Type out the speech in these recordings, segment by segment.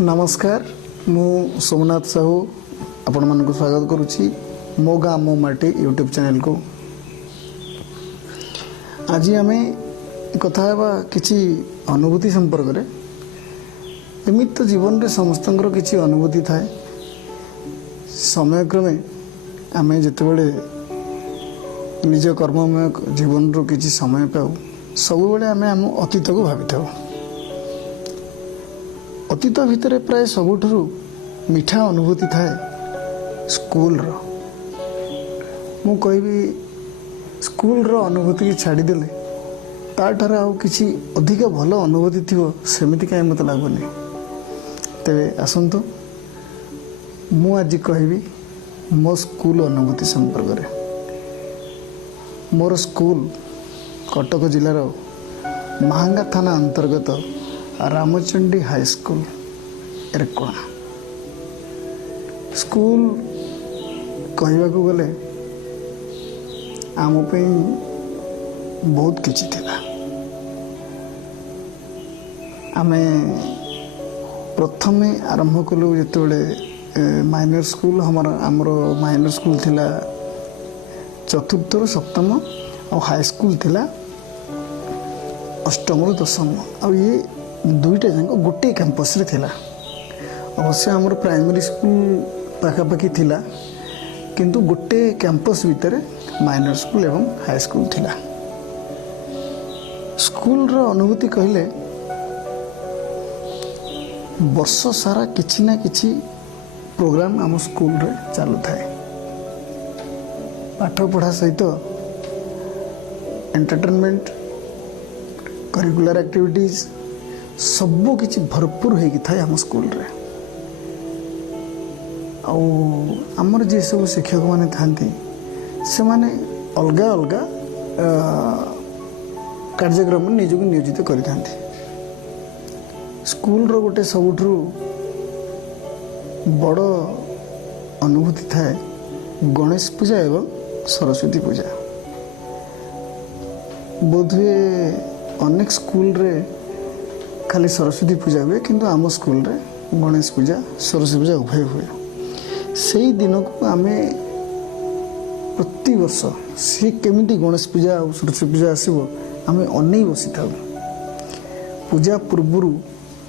नमस्कार मु सोमनाथ साहू आपण मानक स्वागत करुच्ची मो गाँ मो माटी यूट्यूब चैनल को। आज आम कथा किसी अनुभूति संपर्क रे एमती तो जीवन रे समस्त किसी अनुभूति थाए समयक्रमे आम जिते निज कर्ममय जीवन रो किसी समय पाऊ सब बेले आम आम अतीत को भावी था। अतीत भितर प्राय सबुठु मीठा अनुभूति थाए स्कूल रो। मु कहबी स्कूल रो अनुभूति की छाड़ीदेले ताठार आउ किसी अधिक भल अनुभूति थी सेमती कहीं मत लगुनि। तेरे आसतु मु आज कहबी मो स्कूल अनुभूति संपर्क रे। मोर स्कूल कटक जिलार महांगा थाना अंतर्गत रामचंडी हाई स्कूल एरकोणा। स्कूल कहवा को गले आम बहुत किछि थिला। आमे प्रथमे आरंभ कलु जिते माइनर स्कूल हमर माइनर स्कूल थिला चतुर्थ रु सप्तम और हाई स्कूल थिला अष्टम रु दशम। और ये दुईटा जाक गोटे कैंपस रे थिला। अवश्य आमर प्राइमरी स्कूल पाखापाखि थिला किंतु गोटे कैंपस भितर माइनर स्कूल एवं हाई स्कूल थिला। स्कूल रो अनुभूति कहले वर्ष सारा किछि ना किछि प्रोग्राम आम स्कूल रे चालू थाए। पाठ पढ़ा सहित एंटरटेनमेंट करिकुलर एक्टिविटीज सबू किछि भरपूर होगी थाए आम स्कूल रे। आमर जे सब शिक्षक माने थांती से माने अलगा अलगा कार्यक्रम निजक नियोजित करि थांती। स्कूल रो गोटे सबुठु बड़ अनुभूति थाए गणेश पूजा एवं सरस्वती पूजा। बोधवे अनेक स्कूल रे खाली सरस्वती पूजा हुए किंतु आम स्कूल रे गणेश पूजा सरस्वती पूजा उभय हुए। से ही दिन को आम प्रति वर्ष सी केमिटी गणेश पूजा और सरस्वती पूजा आसो आम अनै बसी था। पूजा पूर्व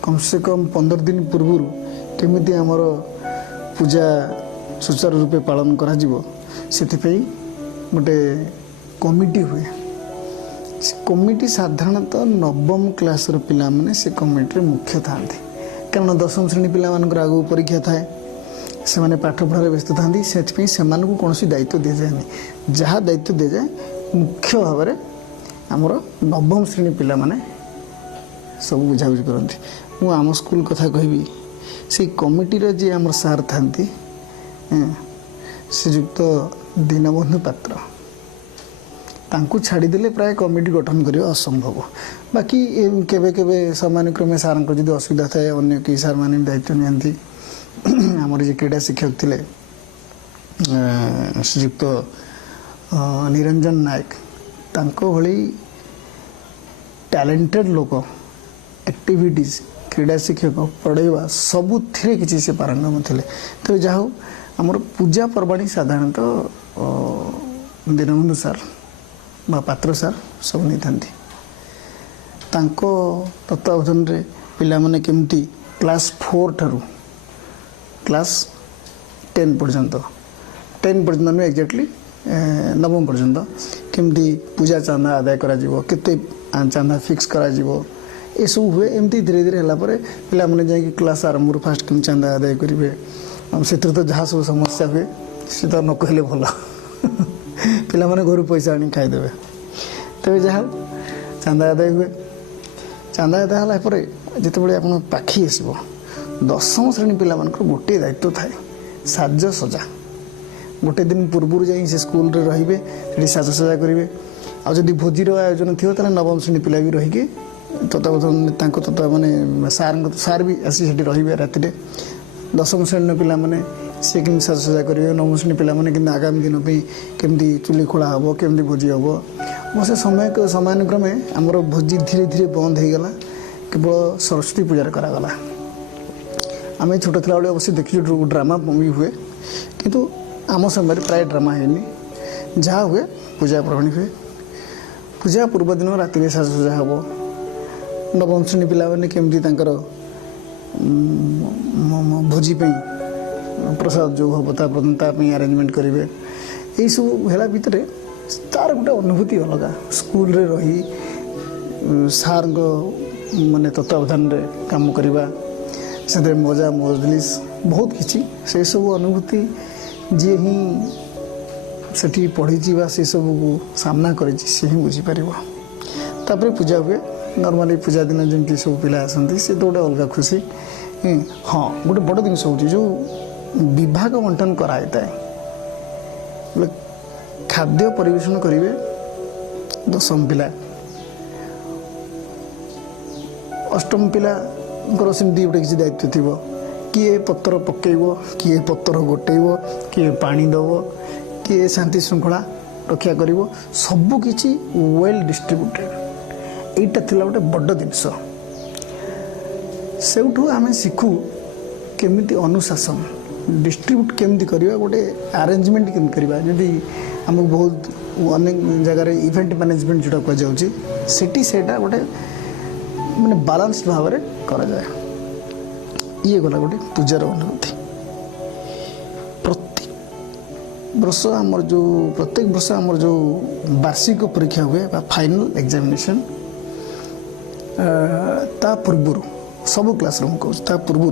कम से कम 15 दिन पूर्व केमिटी आमर पूजा सुचारू रूपे पालन करा जिवो सेथिपई गोटे कमिटी हुए। कमिटी साधारणतः नवम क्लास पिला माने से कमिटी मुख्य था कारण दशम श्रेणी पिला मानकर आगु परीक्षा थाए से माने पाठ पढ़ारे व्यस्त था से कौन दायित्व दि जाए जहाँ दायित्व दि जाए मुख्य भाव में आमर नवम श्रेणी पिला माने सब बुझाबुझी करती। मु आम स्कूल कथा कहबी से कमिटी जे आमर सार था श्रीयुक्त दीनबंधु पात्र तांकु छाड़ीदेले प्राय कमिटी गठन करने असंभव। बाकी केबे केबे सामान्य क्रमे सार जब असुविधा थाए अन्य कई सार मैंने दायित्व नियंती। आमर जे क्रीड़ा शिक्षक थिले श्रीयुक्त निरंजन नायक तांको भली टैलेंटेड लोक एक्टिविटीज क्रीड़ा शिक्षक पढ़ेवा सबु थिरे किछि से पारंगम थिले। तो जाहो आमर पूजा पर्वाणी साधारणतः दीनबंधु सार बा पात्र सार सब नहीं था। तत्वावधान रे पिला माने केमती क्लास 4 ठारू क्लास 10 पर्यंत नु एक्जेक्टली नवम पर्यंत केमती पूजा चांदा आदाय करा जिवो केते चांदा फिक्स करा जिवो ए सब हुए। एमती धीरे धीरे हला परे पिला माने जाय क्लास आरंभ फास्ट केम चांदा आदाय करिवे सेतर तो जहाँ सब समस्या हुए से तो न कहले भल पिला माने घर पैसा आनी खाईदेवे। तेज जहाँ चांदा आदाय हुए चांदा आदाय हला परे जिते आप पाखी आसो दशम श्रेणी पिला मानकर गोटे दायित्व थाए साज सजा। गोटे दिन पूर्व जाई से स्कूल रे रहिबे सेठी साज सजा करिवे। आ जदि भोजीर आयोजन थियो ताले नवम श्रेणी पिला भी रहिके तत्वावधान तांको तत्वा माने सार भी आसी सेठी रहिबे राति रे। दशम श्रेणी पिला माने से केमती साजसजा करेंगे नवम श्रेणी पिला माने केमती आगामी दिन पे केमती चुली खोला हम केमती भोजी हम बस समय समानुक्रमे आमर भोजी धीरे धीरे बंद हो गला केवल सरस्वती पूजा करागला। आम छोट थिला बेले अवश्य देखी ड्रामा भी हुए किंतु आम समय प्राय ड्रामा है जहाँ हुए पूजा प्रवणी हुए पूजा पूर्व दिन राति में साजसजा हम नवम श्रेणी पिलाने केमती भोजी प्रसाद जो हम तापी आरेंजमेंट करेंगे यही सब है भितर तार गोटे अनुभूति अलग स्कूल रे रही सार माने तत्वावधान रे काम करवा से मजा मजलिस बहुत किसी से सब अनुभूति जी ही सेठी पढ़ी से सब को सामना कर बुझीपर तापर पूजा हुए नॉर्मली पूजा दिन जमी सब पिला आसती से तो गोटे अलग खुशी हाँ गोटे बड़ जिन हो जो विभाग बंटन कराई था खाद्य परिवेशन करेंगे दशम पिला अष्टम पिला सेमती गोटे किसी दायित्व थी किए पत्तर पकेब किए पत्तर गोटेब किए पानी दब किए शांति श्रृंखला रक्षा कर सबकि वेल डिस्ट्रीब्यूटेड यहीटा थिला गोटे बड़ जिनस सेठू आम शिखु केमिति अनुशासन डिस्ट्रीब्यूट केमती करवा गोटे आरेंजमेंट केमती करवा जदि आमको बहुत अनेक जगार इवेंट मैनेजमेंट जोटा कहुँगी सेटा गोटे माने बालांस भाव में करा जाए ये गला गोटे पूजार अनुभूति प्रत्येक वर्ष आमर जो वार्षिक परीक्षा हुए फाइनल एग्जामिनेशन ता पूर्व सब क्लासरूम को पूर्व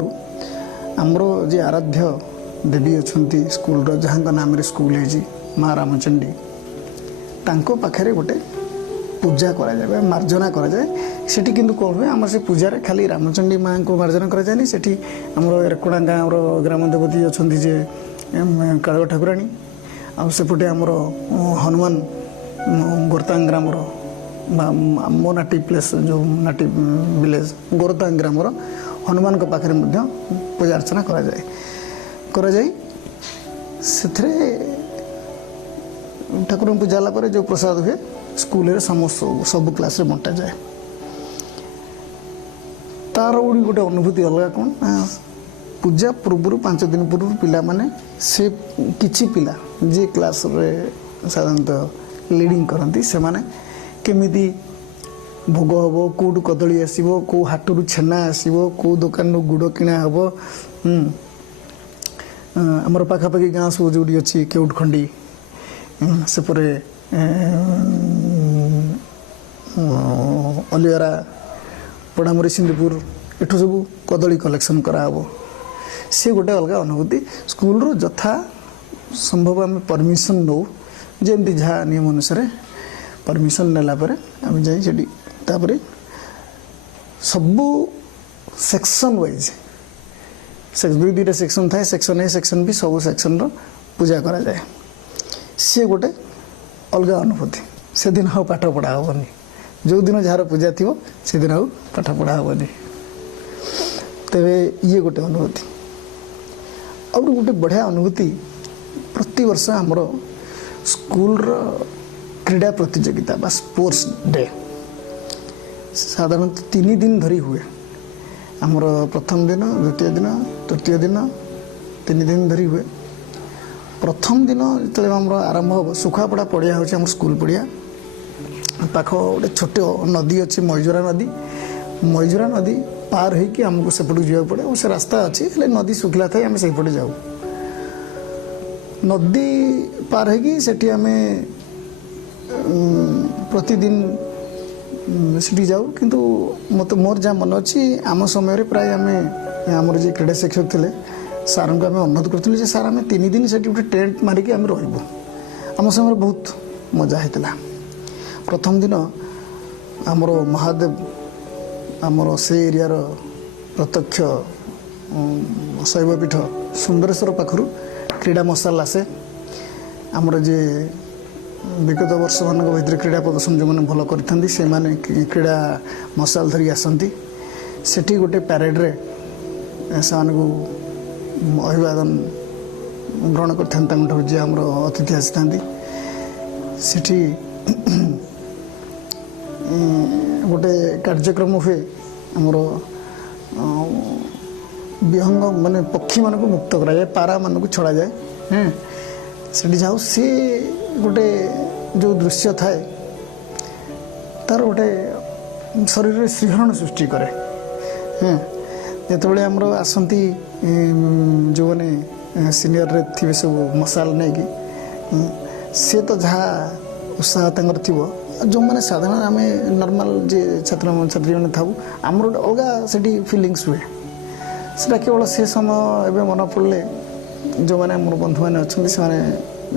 आमर जे आराध्य देवी अच्छा स्कूल जहाँ नाम रे स्कूल है माँ रामचंडी तांको पाखरे गोटे पूजा करा जाए मार्जना करा जाए सेठी किंतु कौन हुए आम से पूजार खाली रामचंडी माँ को मार्जना करा जाए सेठी आमर एरकोड़ा गाँव ग्राम देवती अच्छा जे काल ठाकुराणी आउटे आमर हनुमान गोरतांग ग्राम मो नाटी प्लेस जो नाटी विलेज गोरतांग ग्राम हनुमान पाखे पूजा अर्चना करा जाए से ठाकुर पूजा पर जो प्रसाद हुए स्कूल रे समस्त सब क्लास रे बंटा जाए तार गोटे अनुभूति अलग कौन पूजा पूर्व 5 दिन पूर्व पिला माने से किछि पिला जे क्लास रे साधारणतः लीडिंग करती से माने केमिति भोग हम कौटू कदली आसो कौ हाटू छेना आसो कौ दुकान गुड़ किणा हम आमर पाखापाखि गाँ सब जो अच्छी केउटखंडी सेपरे अलियारा पड़ामुरी सिंधुपुर एठू सब कदली कलेक्शन कराव सी गोटे अलग अनुभूति स्कूल रो यथा संभव आम परमिशन नौ जमी जहाँ नियम अनुसार परमिशन नेला आम जापर सबू सेक्शन वाइज दुईटा सेक्शन थाए सेक्शन ए सेक्शन बी सब सेक्शन रो पूजा करा जाए सी गोटे अलग अनुभूति से दिन आउ पाठ पढ़ा हेनी जो दिन जार पूजा थी से दिन आउ पाठ पढ़ा हेनी तेरे ये गोटे अनुभूति और गोटे बढ़िया अनुभूति प्रति वर्ष आमर स्कूल क्रीड़ा प्रतियोगिता बा स्पोर्ट्स डे साधारणतः 3 दिन धरी हुए आमर प्रथम दिन द्वितीय दिन तृतीय दिन 3 दिन धरी हुए प्रथम दिन जो आम आरंभ हम सुखापड़ा पड़िया हूँ स्कूल पड़िया पाख गोटे छोट नदी अच्छी मईजुरा नदी पार होगी आमको सेपट जावाक पड़े और से रास्ता अच्छी नदी सुखला थाए आम से जाऊ नदी पार होगी सेठी आम प्रतिदिन सीटी जाऊ किंतु मत मोर जहाँ मन अच्छी आम समय प्राय आम आमर जो क्रीड़ा शिक्षक थे सार को आम अनुरोध करूँ सार आम 3 दिन से गोटे टेंट मारिकी आम रही आम समय बहुत मजा होता प्रथम दिन आमर महादेव आमर से एरियार प्रत्यक्ष शैवपीठ सुंदरेश्वर पाखु क्रीड़ा मसाल आसे आमर जे विगत वर्ष मान भर क्रीड़ा प्रदर्शन जो मैंने भल कर क्रीड़ा मसाल धरी आसती सेठी गोटे पैरेड रे से अभिवादन ग्रहण कर जे आमर अतिथि आसी सेठी गोटे कार्यक्रम हुए आमर विहंग माने पक्षी मान को मुक्त कराए पारा मान को छड़ा जाए हैं से जाऊ सी गोटे जो दृश्य थाए तार गोटे शरीर में श्रीहरण सृष्टि करे हैं जिते आमर आसती जो मैंने सीनियर रे थे सब मसाल नहीं कि सी तो जहाँ उत्साह तंगर थी जो मैंने साधारण आम नॉर्मल जे छात्र छात्री मैंने था आमर गोटे अलग से फिलिंग्स हुए सेटा केवल से समय एवं मन पड़े जो मैंने मोर बंधु मैंने अच्छा से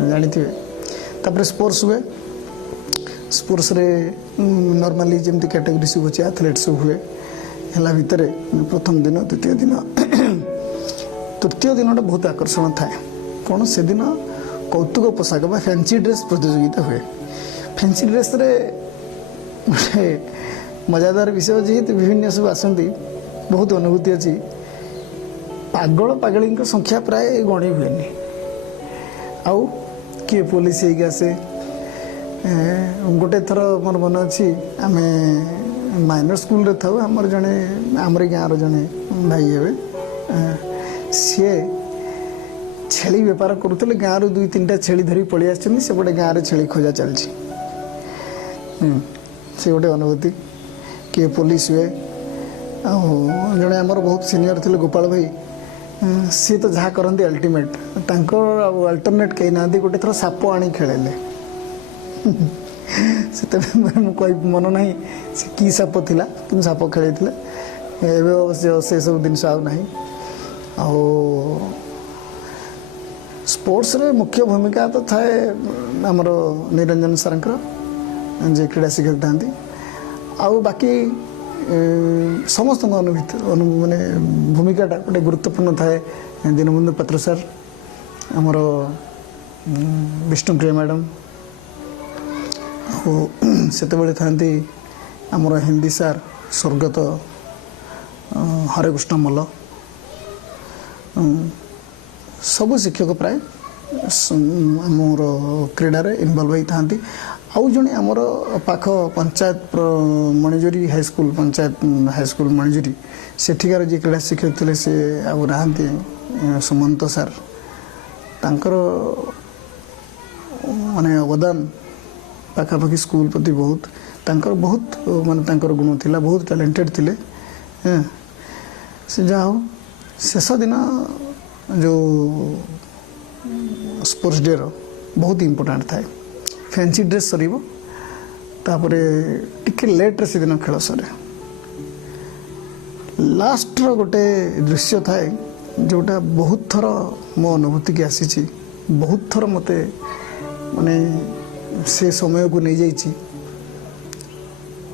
जानी थे तापर स्पोर्ट्स हुए स्पोर्ट्स रे नॉर्मली जमती कैटेगरी सब अच्छे एथलेट सब हुए है भितर प्रथम दिन द्वितीय दिन तृतीय दिन बहुत आकर्षण थाए कौन से दिन कौतुक पोशाक बा फैंसी ड्रेस प्रतियोगिता हुए फैंसी ड्रेस रे मजादार विषय जेहेतु विभिन्न सब आसती बहुत अनुभूति अच्छी पागल पागली संख्या प्राय गणी हुए आउ किए पुलिस होगी आसे गोटे थर मोर मन अच्छी आम माइनर स्कूल रे था आमर जड़े आमरी गाँव जड़े भाई हे सी छेली बेपार करुले गाँव दुई तीन टा छेली धरी पलि आसपटे गाँव में छेली खोजा चलती से गोटे अनुभूति किए पुलिस हुए जड़े आमर बहुत सीनियर थे गोपाल भाई सी तो जहाँ करती अल्टीमेट अल्टरनेट कहीं ना गोटे थर साप आनी खेलेले से मन ना से की साप थिला कि साप खेल अवश्य से सब जिन आना स्पोर्ट्स रे मुख्य भूमिका तो थाए आमर निरंजन सर जे क्रीड़ा शिक्षक था आउ बाकी समस्त माने भूमिकाटा गोटे गुरुत्वपूर्ण थाए दीनबंधु पात्र सर आमर विष्णुप्रिया मैडम से था आमर हिंदी सार स्वर्गत हरेकृष्ण मल्ल सबु शिक्षक प्राय आमर क्रीडा इनवल्व होता आउ जड़े आमर पाख पंचायत मणिजुरी हाईस्कूल पंचायत हाईस्कूल मणिजुरी सेठिकार जी क्रीड़ा शिक्षक थे से आउ ना सुमंत सार तांकर माने अवदान पाखापाखि स्कूल प्रति बहुत तांकर बहुत माने तांकर गुण थिला बहुत टैलेंटेड थिले से जा हो शेष दिन जो स्पोर्ट्स डे रो बहुत इम्पोर्टेंट थाए फैंसी ड्रेस सर तापर टिके लेट्रे से दिन खेल सर लास्ट गोटे दृश्य थाए जोटा बहुत थर मो अनुभूति की आसी बहुत थर मते माने से समय को नहीं जाइए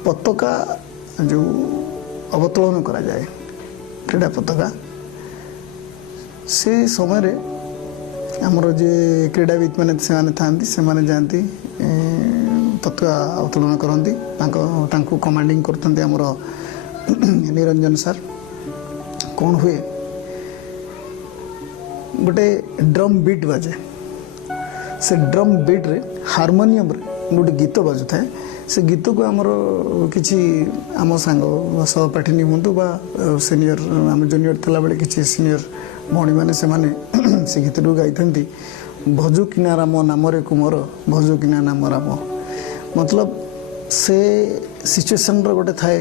पताका जो अवतोलन करा जाए क्रीड़ा पताका से समय रे आमर जे क्रीड़ाविद मैंने से माने जाती पताका अवतोलन करती कमांडिंग करते आमर निरंजन सर कौन हुए गोटे ड्रम बीट बाजे से ड्रम बीट रे हारमोनियम रे गोटे गीत बाजु थाए से गीत को आमर किसी आम सांग सहपाठिनी हूँ बा सीनियर आम जूनियर थला बेले किसी सीनियर भौणी मैंने से गीत गाई था भजु किना राम नाम रे कुमर भजु किना नाम राम मतलब से सिचुएसन गोटे थाए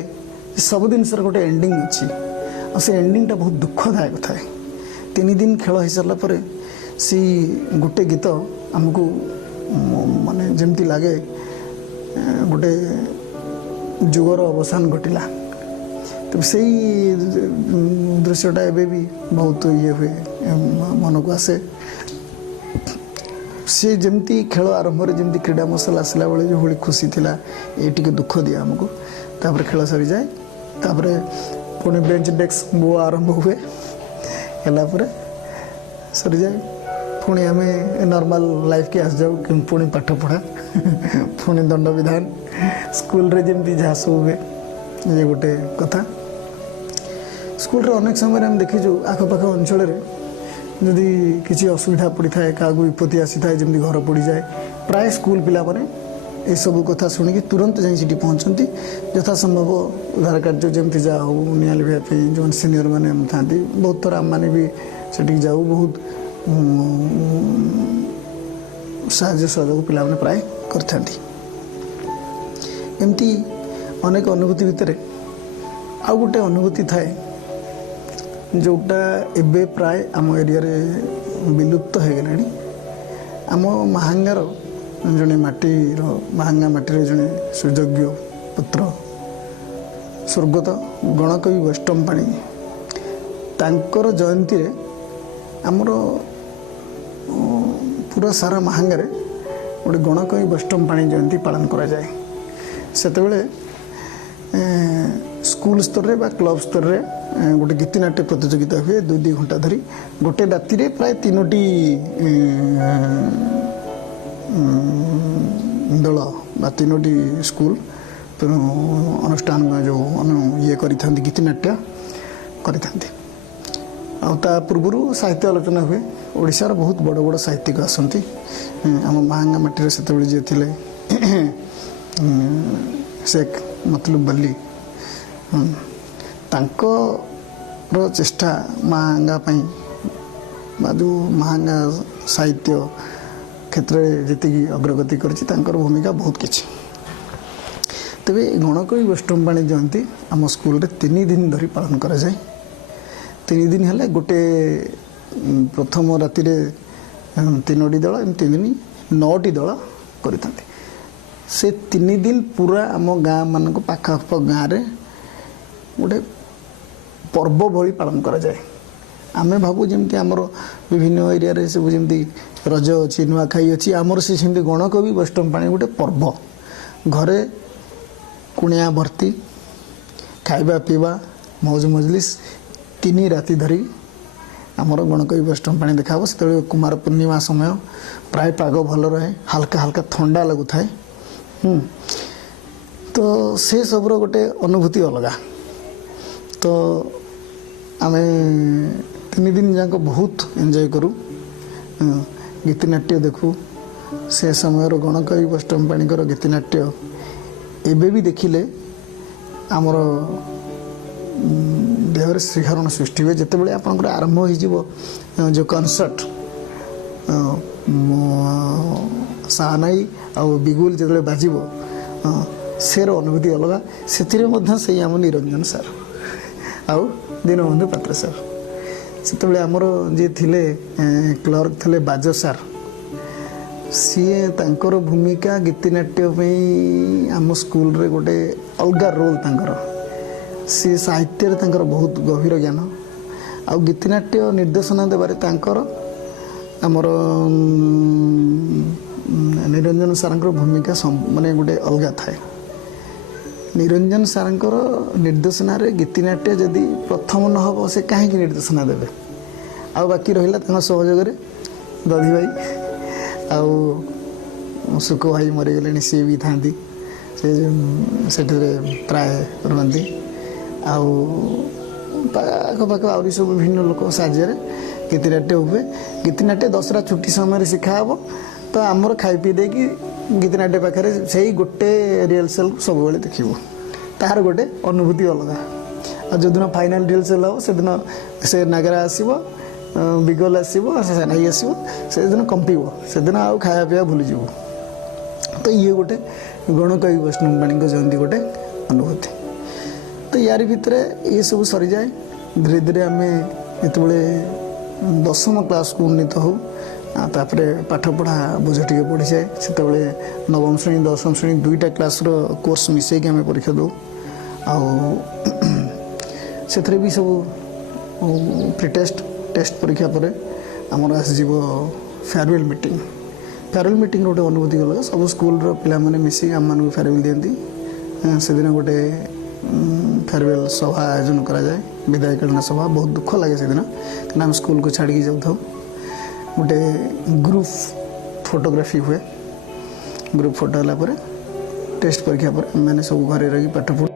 सब जिन गोटे एंडिंग अच्छी और से एंडिंग टा बहुत दुखदायक थाए 3 दिन खेल हो सारा पर सी गोटे गीत आमको माने जमती लगे गोटे जुगर अवसान घटिला तो से दृश्यटा एवं भी बहुत ये हुए मन को आसे सी जमती खेल आरंभ जमती क्रीड़ा मसल आसला बेले जो भाई खुशी थिला ये टिके दुख दिए आमको तापर खेल सरी जाए तापर पुणी बेंच डेस्क बो आरंभ हुए है सरी जाए पुणी आम नॉर्मल लाइफ के आस जाऊ कि पुणी पाठ पढ़ा पुणी दंड विधान स्कूल रे जमती जहाँ सब हुए ये गोटे कथा स्कूल रे अनेक समय हम देखीचु आखपाख अंचल जदि किसी असुविधा पड़ी था क्या विपत्ति आसी था जमी घर पड़ जाए प्राय स्कूल पिला माने ଏସବୁ କଥା ଶୁଣିକି ତୁରନ୍ତ ଯାଇ ସେଠି ପହଞ୍ଚନ୍ତି। ଯଥାସମ୍ଭବ ଉଦ୍ଧାର କାର୍ଯ୍ୟ ଯେମିତି ଯାହା ହଉ ନିଆଁ ଲିଭିବା ପାଇଁ ଯେଉଁମାନେ ସିନିୟର ମାନେ ଥାନ୍ତି ବହୁତ ଥର ଆମମାନେ ବି ସେଠିକି ଯାଉ। ବହୁତ ସାହାଯ୍ୟ ସହଯୋଗ ପିଲାମାନେ ପ୍ରାୟ କରିଥାନ୍ତି। ଏମିତି ଅନେକ ଅନୁଭୂତି ଭିତରେ ଆଉ ଗୋଟେ ଅନୁଭୂତି ଥାଏ ଯେଉଁଟା ଏବେ ପ୍ରାୟ ଆମ ଏରିଆରେ ବିଲୁପ୍ତ ହୋଇଗଲାଣି। ଆମ ମାହାଙ୍ଗାର ଜଣେ ମାହାଙ୍ଗା ମାଟିର ଜଣେ ସୁଯୋଗ୍ୟ ପୁତ୍ର ସ୍ୱର୍ଗତ ଗଣକବି ବୈଷ୍ଣବ ପାଣି, ତାଙ୍କର ଜୟନ୍ତୀରେ ଆମର ପୁରା ସାରା ମାହାଙ୍ଗାରେ ଗୋଟେ ଗଣକବି ବୈଷ୍ଣବ ପାଣି ଜୟନ୍ତୀ ପାଳନ କରାଯାଏ। ସେତେବେଳେ ସ୍କୁଲ ସ୍ତରରେ ବା କ୍ଲବ ସ୍ତରରେ ଗୋଟେ ଗୀତିନାଟ୍ୟ ପ୍ରତିଯୋଗିତା ହୁଏ 2 ଘଣ୍ଟା ଧରି। ଗୋଟେ ରାତିରେ ପ୍ରାୟ 3ଟି ଦଳ ବା 3ଟି ସ୍କୁଲ ଅନୁଷ୍ଠାନ ଯେଉଁ ଇଏ କରିଥାନ୍ତି ଗୀତିନାଟ୍ୟ କରିଥାନ୍ତି। ଆଉ ତା ପୂର୍ବରୁ ସାହିତ୍ୟ ଆଲୋଚନା ହୁଏ। ଓଡ଼ିଶାର ବହୁତ ବଡ଼ ବଡ଼ ସାହିତ୍ୟିକ ଆସନ୍ତି। ଆମ ମାହାଙ୍ଗା ମାଟିରେ ସେତେବେଳେ ଯିଏ ଥିଲେ ଶେଖ ମତଲୁବ ବଲି, ତାଙ୍କର ଚେଷ୍ଟା ମାହାଙ୍ଗା ପାଇଁ ବା ଯେଉଁ ମାହାଙ୍ଗା ସାହିତ୍ୟ କ୍ଷେତ୍ରରେ ଯେତିକି ଅଗ୍ରଗତି କରିଛି ତାଙ୍କର ଭୂମିକା ବହୁତ କିଛି। ତେବେ ଗଣକବି ବୈଷ୍ଣବ ପାଣି ଜୟନ୍ତୀ ଆମ ସ୍କୁଲରେ 3 ଦିନ ଧରି ପାଳନ କରାଯାଏ। 3 ଦିନ ହେଲେ ଗୋଟେ ପ୍ରଥମ ରାତିରେ 3ଟି ଦଳ, ଏମିତି 3 ଦିନ 9ଟି ଦଳ କରିଥାନ୍ତି। ସେ 3 ଦିନ ପୁରା ଆମ ଗାଁ ମାନଙ୍କ ପାଖାପାଖ ଗାଁରେ ଗୋଟେ ପର୍ବ ଭଳି ପାଳନ କରାଯାଏ। ଆମେ ଭାବୁ ଯେମିତି ଆମର ବିଭିନ୍ନ ଏରିଆରେ ସବୁ ଯେମିତି ରଜ ଅଛି, ନୂଆଖାଇ ଅଛି, ଆମର ସେ ସେମିତି ଗଣକବି ବୈଷ୍ଣବ ପାଣି ଗୋଟେ ପର୍ବ। ଘରେ କୁଣିଆ ଭର୍ତ୍ତି, ଖାଇବା ପିଇବା ମୌଜ ମଜଲିସ୍, 3 ରାତି ଧରି ଆମର ଗଣକବି ବୈଷ୍ଣବ ପାଣି ଦେଖା ହେବ। ସେତେବେଳେ କୁମାର ପୂର୍ଣ୍ଣିମା ସମୟ, ପ୍ରାୟ ପାଗ ଭଲ ରହେ, ହାଲକା ହାଲକା ଥଣ୍ଡା ଲାଗୁଥାଏ। ତ ସେ ସବୁର ଗୋଟେ ଅନୁଭୂତି ଅଲଗା। ତ ଆମେ 3 ଦିନ ଯାକ ବହୁତ ଏନ୍ଜୟ କରୁ, ଗୀତିନାଟ୍ୟ ଦେଖୁ। ସେ ସମୟର ଗଣକବି ବୈଷ୍ଣବ ପାଣିଙ୍କର ଗୀତିନାଟ୍ୟ ଏବେ ବି ଦେଖିଲେ ଆମର ଦେହରେ ଶ୍ରୀହରଣ ସୃଷ୍ଟି ହୁଏ। ଯେତେବେଳେ ଆପଣଙ୍କର ଆରମ୍ଭ ହୋଇଯିବ ଯେଉଁ କନସର୍ଟ, ସାହାନାଇ ଆଉ ବିଗୁଲ ଯେତେବେଳେ ବାଜିବ, ସେର ଅନୁଭୂତି ଅଲଗା। ସେଥିରେ ମଧ୍ୟ ସେଇ ଆମ ନିରଞ୍ଜନ ସାର୍ ଆଉ ଦୀନବନ୍ଧୁ ପାତ୍ର ସାର୍, ସେତେବେଳେ ଆମର ଯିଏ ଥିଲେ କ୍ଲର୍କ ଥିଲେ ବାଜ ସାର୍, ସିଏ ତାଙ୍କର ଭୂମିକା ଗୀତିନାଟ୍ୟ ପାଇଁ ଆମ ସ୍କୁଲରେ ଗୋଟେ ଅଲଗା ରୋଲ୍ ତାଙ୍କର। ସିଏ ସାହିତ୍ୟରେ ତାଙ୍କର ବହୁତ ଗଭୀର ଜ୍ଞାନ, ଆଉ ଗୀତିନାଟ୍ୟ ନିର୍ଦ୍ଦେଶନା ଦେବାରେ ତାଙ୍କର ଆମର ନିରଞ୍ଜନ ସାର୍ଙ୍କର ଭୂମିକା ମାନେ ଗୋଟେ ଅଲଗା ଥାଏ। ନିରଞ୍ଜନ ସାର୍ଙ୍କର ନିର୍ଦ୍ଦେଶନାରେ ଗୀତିନାଟ୍ୟ ଯଦି ପ୍ରଥମ ନ ହେବ ସେ କାହିଁକି ନିର୍ଦ୍ଦେଶନା ଦେବେ? ଆଉ ବାକି ରହିଲା ତାଙ୍କ ସହଯୋଗରେ ଦଧି ଭାଇ ଆଉ ସୁକ ଭାଇ ମରିଗଲେଣି, ସିଏ ବି ଥାନ୍ତି, ସେ ସେଠାରେ ପ୍ରାୟ ରୁହନ୍ତି। ଆଉ ପାଖପାଖ ଆହୁରି ସବୁ ବିଭିନ୍ନ ଲୋକ ସାହାଯ୍ୟରେ ଗୀତିନାଟ୍ୟ ହୁଏ। ଗୀତିନାଟ୍ୟ ଦଶହରା ଛୁଟି ସମୟରେ ଶିଖା ହେବ। ତ ଆମର ଖାଇ ପିଇ ଦେଇକି ଗୀତିନାଟ୍ୟ ପାଖରେ ସେଇ ଗୋଟେ ରିହର୍ସାଲ୍କୁ ସବୁବେଳେ ଦେଖିବୁ। ତାହାର ଗୋଟେ ଅନୁଭୂତି ଅଲଗା। ଆଉ ଯେଉଁଦିନ ଫାଇନାଲ୍ ରିହର୍ସାଲ୍ ହେବ ସେଦିନ ସେ ନାଗରା ଆସିବ, ବିଗଲ ଆସିବ, ସାନାଇ ଆସିବ, ସେଦିନ କମ୍ପିବ। ସେଦିନ ଆଉ ଖାଇବା ପିଇବା ଭୁଲିଯିବୁ। ତ ଇଏ ଗୋଟେ ଗଣକବି ବୈଷ୍ଣବ ପାଣିଙ୍କ ଜୟନ୍ତୀ ଗୋଟେ ଅନୁଭୂତି। ତ ୟାରି ଭିତରେ ଏସବୁ ସରିଯାଏ। ଧୀରେ ଧୀରେ ଆମେ ଯେତେବେଳେ 10ମ କ୍ଲାସ୍କୁ ଉନ୍ନୀତ ହେଉ, ତାପରେ ପାଠପଢ଼ା ବୋଝ ଟିକେ ବଢ଼ିଯାଏ। ସେତେବେଳେ 9ମ ଶ୍ରେଣୀ 10ମ ଶ୍ରେଣୀ 2ଟା କ୍ଲାସ୍ର କୋର୍ସ ମିଶାଇକି ଆମେ ପରୀକ୍ଷା ଦେଉ। ଆଉ ସେଥିରେ ବି ସବୁ ପ୍ରି ଟେଷ୍ଟ ପରୀକ୍ଷା ପରେ ଆମର ଆସିଯିବ ଫେୟାରୱେଲ୍ ମିଟିଂ। ଫେୟାରୱେଲ୍ ମିଟିଂର ଗୋଟେ ଅନୁଭୂତି ଅଲଗା। ସବୁ ସ୍କୁଲର ପିଲାମାନେ ମିଶିକି ଆମମାନଙ୍କୁ ଫେୟାରୱେଲ୍ ଦିଅନ୍ତି। ସେଦିନ ଗୋଟେ ଫେୟାରୱେଲ୍ ସଭା ଆୟୋଜନ କରାଯାଏ, ବିଦାୟକାଳୀନ ସଭା। ବହୁତ ଦୁଃଖ ଲାଗେ ସେଦିନ, କାରଣ ଆମେ ସ୍କୁଲକୁ ଛାଡ଼ିକି ଯାଉଥାଉ। ଗୋଟେ ଗ୍ରୁପ୍ ଫଟୋଗ୍ରାଫି ହୁଏ। ଗ୍ରୁପ୍ ଫଟୋ ହେଲା ପରେ ଟେଷ୍ଟ ପରୀକ୍ଷା ପରେ ଆମେମାନେ ସବୁ ଘରେ ରହିକି ପାଠ ପଢ଼ୁ।